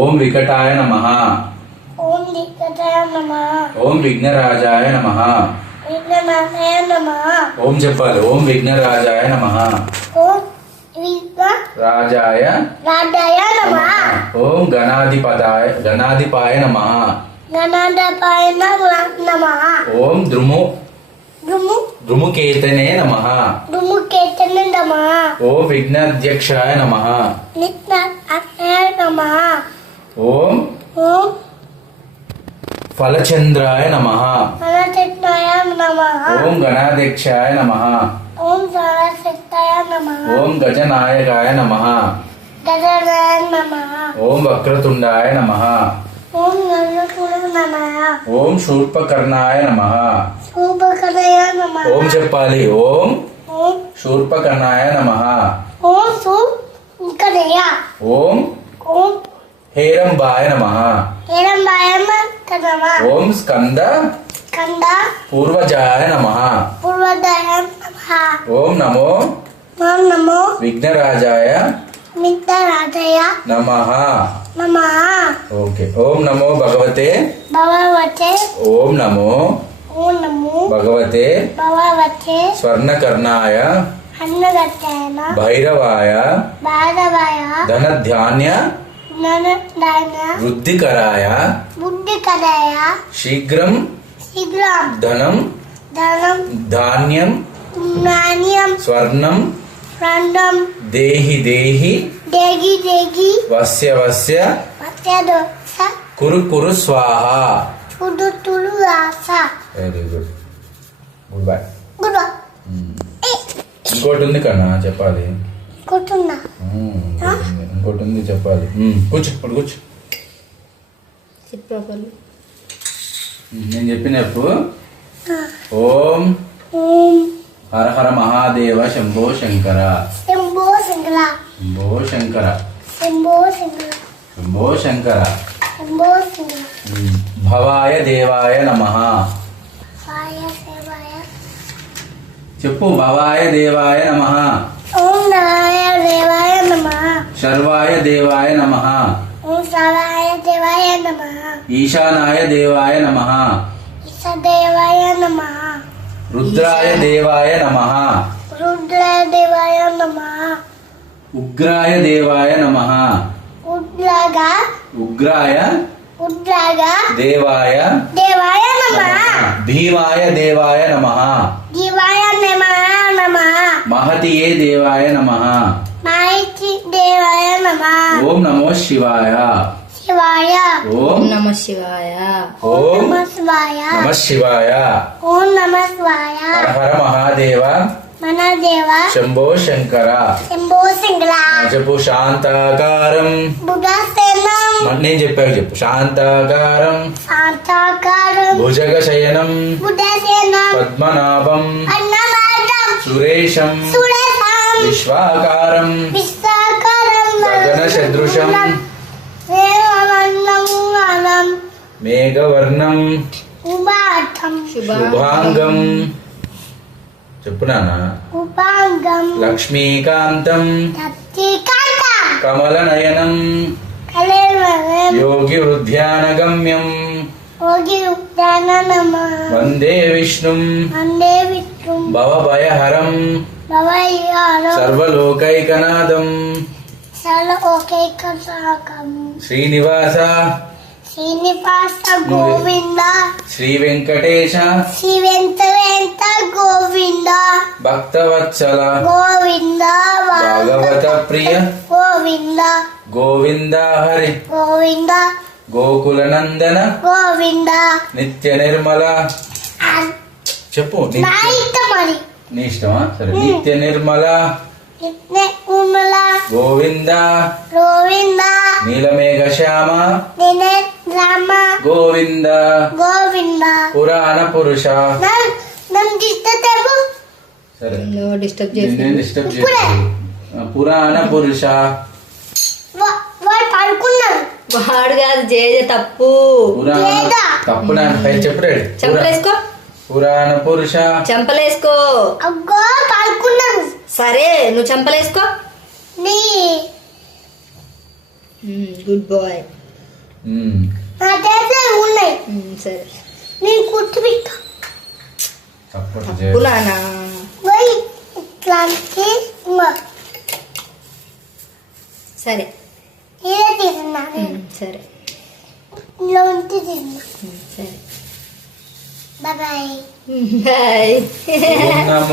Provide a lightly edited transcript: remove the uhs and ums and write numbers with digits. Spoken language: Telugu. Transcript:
ఓం వికటాయ నమః. ఓం విఘ్నరాజాయ నమః. ఓం చెప్పాలి. ఓం విఘ్నరాజాయ నమః. రాజాయ నమః. ఓం గణాధిపాయ నమః. ఓం ద్రుముకేతనే నమః. ఓం విఘ్నాధ్యక్షాయ నమః. ఓం ఫలచంద్రాయ నమః. ఓం గణాధ్యక్షాయ నమః. ఓం గజనాయకాయ నమః. ఓం వక్రతుండాయ నమః. ఓం శూర్పకర్ణాయ నమః. ఓం చెప్పాలి. ఓం శూర్పకర్ణాయ నమః. ఓం హేరంబాయ నమః. ఓం స్కంద పూర్వజాయ నమః. ఓం నమో విఘ్నరాజాయ నమః. ఓకే. ఓం నమో భగవతే. ఓం నమో భగవతే స్వర్ణకర్ణాయ భైరవాయ ధనధాన్య వృద్ధికరాయ శీఘ్రం ధనం ధాన్యం స్వర్ణం దేహి దేహి వస్య వస్య కురు కురు స్వాహ. Very good. Good bye. ఇంకోటి ఉంది కన్నా చెప్పాలి. ఇంకోటి ఉంది చెప్పాలి. కూర్చో ఇప్పుడు కూర్చో. నేను చెప్పినప్పుడు ఓం హర హర మహాదేవ శంభో శంకర శంభో శంకర శంభో శంకర భవాయ దేవాయ నమః. చెప్పు. భవాయ దేవాయ నమః. శర్వాయ దేవాయ నమః. ఈశానాయ దేవాయ నమః. రుద్రాయ దేవాయ నమః. ఉగ్రాయ దేవాయ నమః. ఉగ్రాయ దేవాయ భీమాయ దేవాయ నమః. మహతియే దేవాయ నమః. ఓం నమో శివాయ. ఓం నమ శివాయ. ఓం నమ శివాయ. హర హర మహాదేవ శంభో శంకర. చెప్పు. శాంతాకారం. నేను చెప్పాక చెప్పు. శాంతాకారం భుజగ శయనం పద్మనాభం సురేశం విశ్వాకారం గగన సదృశం మేఘవర్ణం శుభాంగం. చెప్పు నాన్న. లక్ష్మీకాంతం కమలనయనం యోగి హృద్యానగమ్యం వందే విష్ణుం భవభయహరం సర్వలోకైకనాథం శ్రీనివాస గోవింద శ్రీ వెంకటేశ గోవింద భక్తవత్సల గోవింద భాగవత ప్రియ గోవింద గోవింద హరి గోవింద గోకుల నందన గోవింద నిత్య నిర్మల. చెప్పు. నీ ఇష్టమా? సరే. నిత్య నిర్మల గోవింద నీలమేఘ శ్యామ గోవింద పురాణ పురుష. సరే. డిస్టర్బ్ పురాణ పురుష. వాడు కాదు జేజ తప్పు. తప్పు చెప్పు. చెంపలేసుకో. పురాణ పురుష. చెంపలేసుకో. పడుకున్నాను. సరే నువ్వు చెంపలేసుకో. Good bye. నా చేతిలో ఉన్నాయి. సరే నేను కుట్టిపిస్తా. సపోర్ట్ తప్పు నానా. పోయి ఇట్లాంటి ఇంకా సరే ఇలా తీసుకున్నా. సరే ఇంట్లో ఉంటే తిన్నా. సరే బాయ్. బాయ్. చేయి